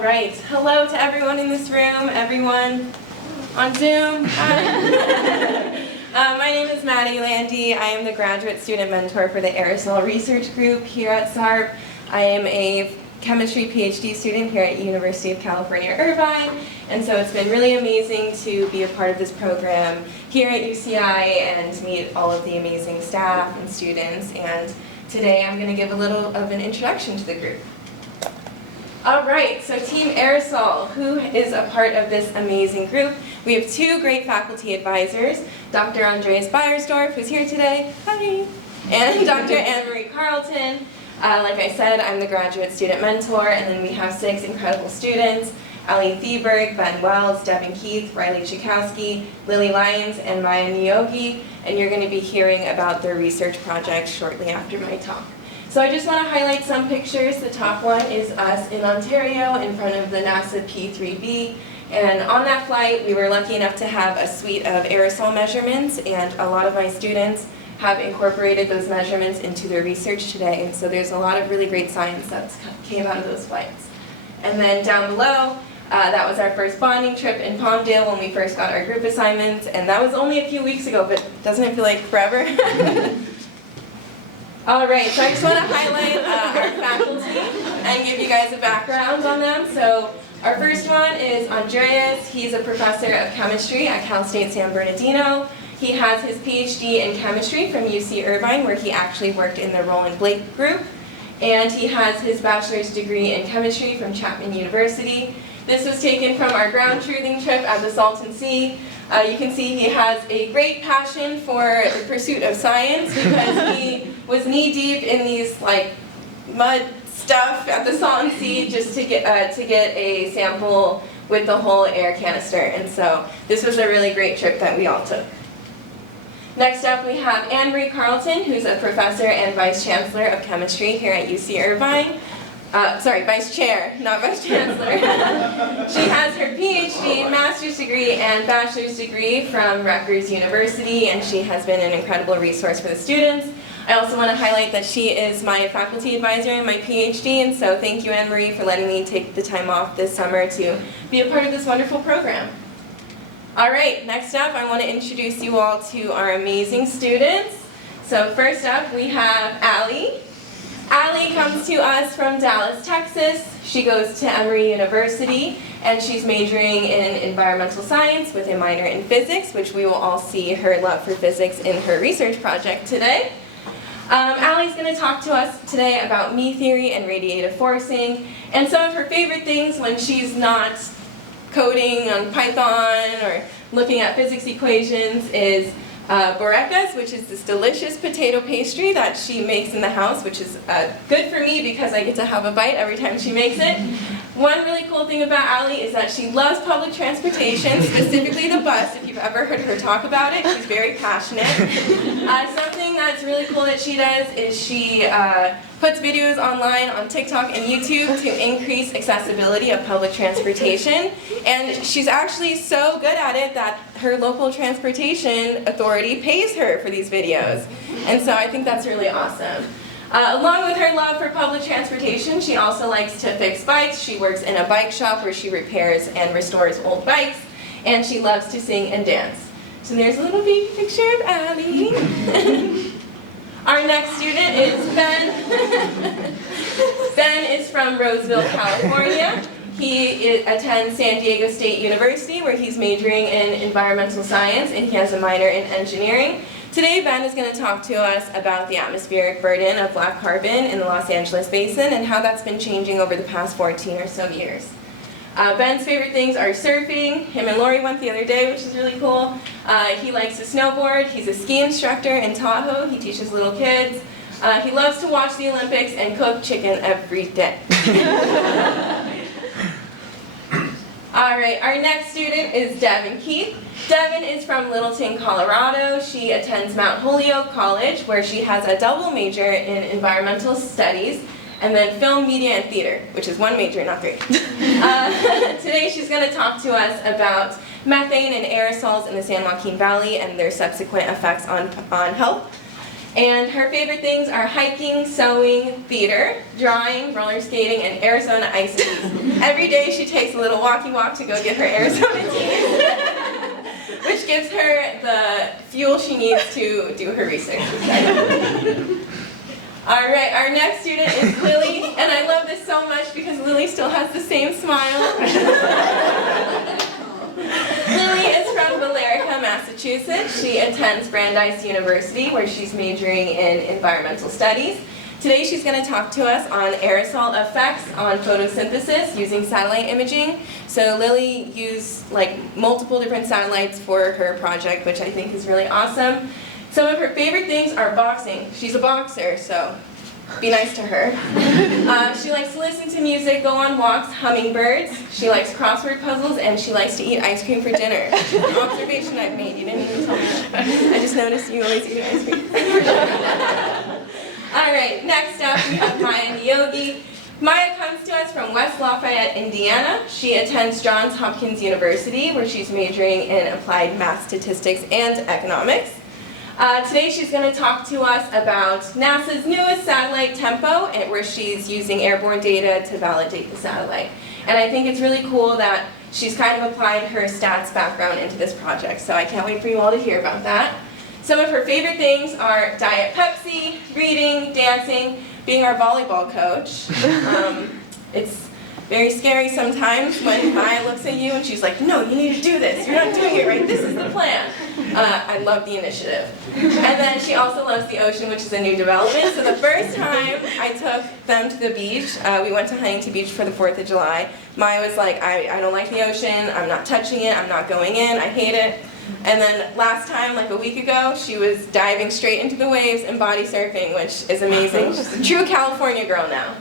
All right. Hello to everyone in this room, everyone on Zoom. Hi. My name is Madison Landi. I am the graduate student mentor for the Aerosol Research Group here at SARP. I am a chemistry PhD student here at University of California, Irvine, and so it's been really amazing to be a part of this program here at UCI and meet all of the amazing staff and students. And today I'm going to give a little of an introduction to the group. All right, so Team Aerosol, who is a part of this amazing group? We have two great faculty advisors, Dr. Andreas Beiersdorf, who's here today, hi, and Dr. Anne-Marie Carlton. Like I said, I'm the graduate student mentor, and then we have 6 incredible students, Ali Thieberg, Ben Wells, Devin Keith, Riley Chakowski, Lily Lyons, and Maya Niyogi, and you're going to be hearing about their research project shortly after my talk. So I just want to highlight some pictures. The top one is us in Ontario in front of the NASA P3B. And on that flight, we were lucky enough to have a suite of aerosol measurements, and a lot of my students have incorporated those measurements into their research today. And so there's a lot of really great science that came out of those flights. And then down below, that was our first bonding trip in Palmdale when we first got our group assignments. And that was only a few weeks ago, but doesn't it feel like forever? All right, so I just want to highlight our faculty and give you guys a background on them. So our first one is Andreas. He's a professor of chemistry at Cal State San Bernardino. He has his PhD in chemistry from UC Irvine, where he actually worked in the Roland Blake group. And he has his bachelor's degree in chemistry from Chapman University. This was taken from our ground truthing trip at the Salton Sea. You can see he has a great passion for the pursuit of science because he was knee-deep in these mud stuff at the Salton Sea just to get a sample with the whole air canister. And so this was a really great trip that we all took. Next up we have Anne-Marie Carlton, who's a professor and vice chancellor of chemistry here at UC Irvine. Sorry, vice chair, not vice chancellor. She has her PhD, master's degree, and bachelor's degree from Rutgers University, and she has been an incredible resource for the students. I also want to highlight that she is my faculty advisor in my PhD, and so thank you, Anne-Marie, for letting me take the time off this summer to be a part of this wonderful program. All right, next up, I want to introduce you all to our amazing students. So first up, we have Ali. Ali comes to us from Dallas, Texas. She goes to Emory University, and she's majoring in environmental science with a minor in physics, which we will all see her love for physics in her research project today. Ali's going to talk to us today about me theory and radiative forcing, and some of her favorite things when she's not coding on Python or looking at physics equations is borekas, which is this delicious potato pastry that she makes in the house, which is good for me because I get to have a bite every time she makes it. One really cool thing about Ali is that she loves public transportation, specifically the bus. If you've ever heard her talk about it, she's very passionate. Something that's really cool that she does is she puts videos online on TikTok and YouTube to increase accessibility of public transportation. And she's actually so good at it that her local transportation authority pays her for these videos. And so I think that's really awesome. Along with her love for public transportation, she also likes to fix bikes. She works in a bike shop where she repairs and restores old bikes, and she loves to sing and dance. So there's a little baby picture of Ali. Our next student is Ben. Ben is from Roseville, California. He attends San Diego State University, where he's majoring in environmental science, and he has a minor in engineering. Today, Ben is going to talk to us about the atmospheric burden of black carbon in the Los Angeles basin and how that's been changing over the past 14 or so years. Ben's favorite things are surfing. Him and Lori went the other day, which is really cool. He likes to snowboard. He's a ski instructor in Tahoe. He teaches little kids. He loves to watch the Olympics and cook chicken every day. All right, our next student is Devin Keith. Devin is from Littleton, Colorado. She attends Mount Holyoke College, where she has a double major in environmental studies and then film, media, and theater, which is one major, not 3. Today she's going to talk to us about methane and aerosols in the San Joaquin Valley and their subsequent effects on health. And her favorite things are hiking, sewing, theater, drawing, roller skating, and Arizona iced teas. Every day she takes a little walkie walk to go get her Arizona teas, which gives her the fuel she needs to do her research. All right, our next student is Lily, and I love this so much because Lily still has the same smile. Lily is from Billerica, Massachusetts. She attends Brandeis University, where she's majoring in environmental studies. Today she's going to talk to us on aerosol effects on photosynthesis using satellite imaging. So Lily used multiple different satellites for her project, which I think is really awesome. Some of her favorite things are boxing. She's a boxer, so be nice to her. She likes to listen to music, go on walks, hummingbirds. She likes crossword puzzles, and she likes to eat ice cream for dinner. It's an observation I've made. You didn't even tell me that. I just noticed you always eat ice cream. All right, next up we have Maya Niyogi. Maya comes to us from West Lafayette, Indiana. She attends Johns Hopkins University, where she's majoring in applied math statistics and economics. Today she's going to talk to us about NASA's newest satellite, Tempo, where she's using airborne data to validate the satellite. And I think it's really cool that she's kind of applied her stats background into this project, so I can't wait for you all to hear about that. Some of her favorite things are Diet Pepsi, reading, dancing, being our volleyball coach. It's very scary sometimes when Maya looks at you and she's like, no, you need to do this. You're not doing it right. This is the plan. I love the initiative. And then she also loves the ocean, which is a new development. So the first time I took them to the beach, we went to Huntington Beach for the 4th of July. Maya was like, I don't like the ocean. I'm not touching it. I'm not going in. I hate it. And then last time, like a week ago, she was diving straight into the waves and body surfing, which is amazing. She's a true California girl now.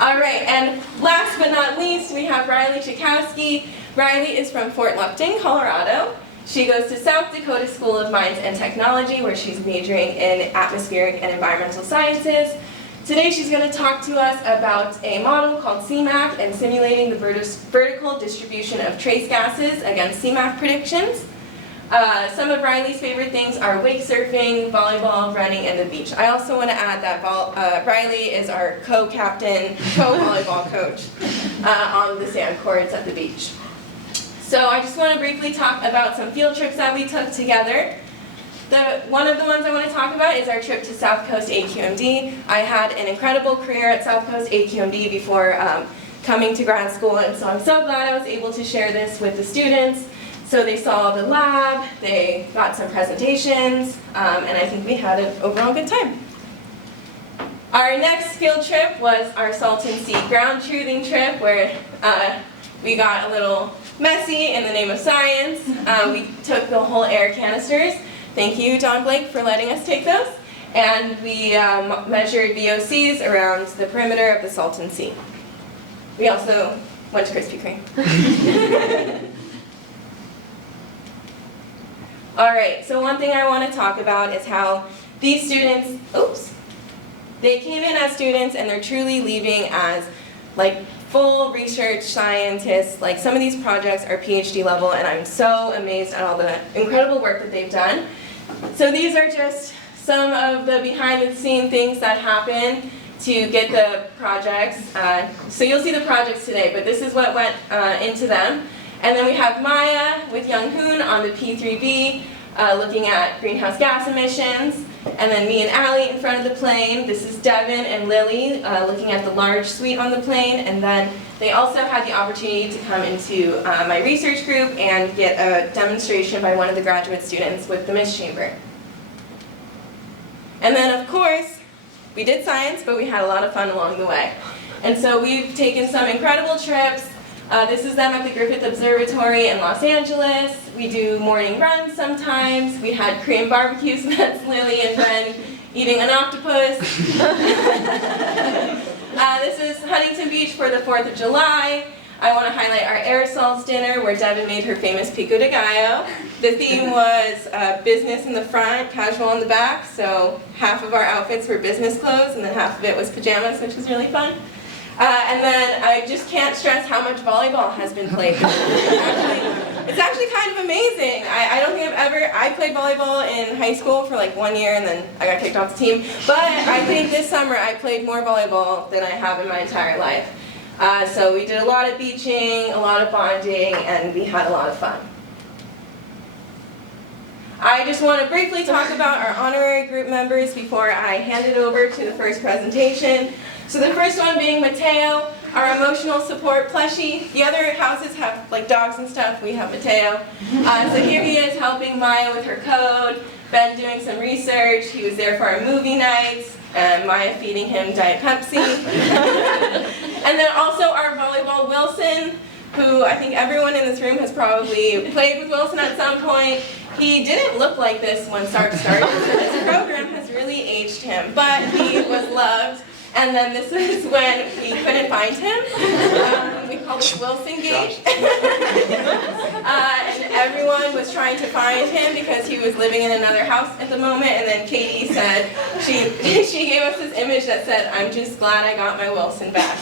All right, and last but not least, we have Riley Chakowski. Riley is from Fort Lupton, Colorado. She goes to South Dakota School of Mines and Technology, where she's majoring in atmospheric and environmental sciences. Today she's going to talk to us about a model called CMAC and simulating the vertical distribution of trace gases against CMAC predictions. Some of Riley's favorite things are wake surfing, volleyball, running, and the beach. I also want to add that Riley is our co-captain, co-volleyball coach on the sand courts at the beach. So I just want to briefly talk about some field trips that we took together. One of the ones I want to talk about is our trip to South Coast AQMD. I had an incredible career at South Coast AQMD before coming to grad school, and so I'm so glad I was able to share this with the students. So they saw the lab, they got some presentations, and I think we had an overall good time. Our next field trip was our Salton Sea ground truthing trip, where we got a little messy in the name of science. We took the whole air canisters. Thank you, Don Blake, for letting us take those. And we measured VOCs around the perimeter of the Salton Sea. We also went to Krispy Kreme. All right, so one thing I want to talk about is how these students, they came in as students and they're truly leaving as full research scientists. Some of these projects are PhD level, and I'm so amazed at all the incredible work that they've done. So these are just some of the behind the scene things that happen to get the projects. So you'll see the projects today, but this is what went into them. And then we have Maya with Young Hoon on the P3B, looking at greenhouse gas emissions. And then me and Allie in front of the plane. This is Devin and Lily looking at the large suite on the plane. And then they also had the opportunity to come into my research group and get a demonstration by one of the graduate students with the mist chamber. And then, of course, we did science, but we had a lot of fun along the way. And so we've taken some incredible trips. This is them at the Griffith Observatory in Los Angeles. We do morning runs sometimes. We had Korean barbecues, so that's Lily and Ben eating an octopus. This is Huntington Beach for the 4th of July. I want to highlight our aerosols dinner where Devin made her famous pico de gallo. The theme was business in the front, casual in the back, so half of our outfits were business clothes and then half of it was pajamas, which was really fun. And then I just can't stress how much volleyball has been played. Actually, It's actually kind of amazing. I don't think I played volleyball in high school for like 1 year and then I got kicked off the team. But I think this summer I played more volleyball than I have in my entire life. So we did a lot of beaching, a lot of bonding, and we had a lot of fun. I just want to briefly talk about our honorary group members before I hand it over to the first presentation. So the first one being Mateo, our emotional support plushie. The other houses have like dogs and stuff. We have Mateo. So here he is helping Maya with her code. Ben doing some research. He was there for our movie nights. And Maya feeding him Diet Pepsi. And then also our volleyball Wilson, who I think everyone in this room has probably played with Wilson at some point. He didn't look like this when SARP started, so this program has really aged him, but he was loved. And then this is when we couldn't find him. We called it Wilson Gate. And everyone was trying to find him because he was living in another house at the moment. And then Katie said, she gave us this image that said, "I'm just glad I got my Wilson back."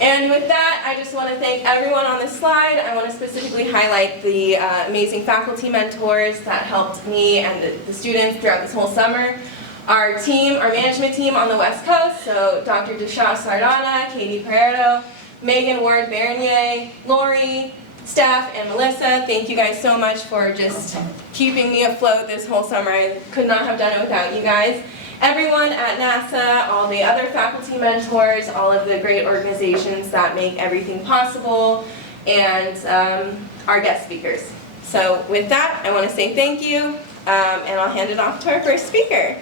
And with that, I just want to thank everyone on this slide. I want to specifically highlight the amazing faculty mentors that helped me and the students throughout this whole summer. Our team, our management team on the West Coast, so Dr. Desha Sardana, Katie Pereiro, Megan Ward-Bernier, Lori, Steph, and Melissa. Thank you guys so much for just keeping me afloat this whole summer. I could not have done it without you guys. Everyone at NASA, all the other faculty mentors, all of the great organizations that make everything possible, and our guest speakers. So with that, I want to say thank you, and I'll hand it off to our first speaker.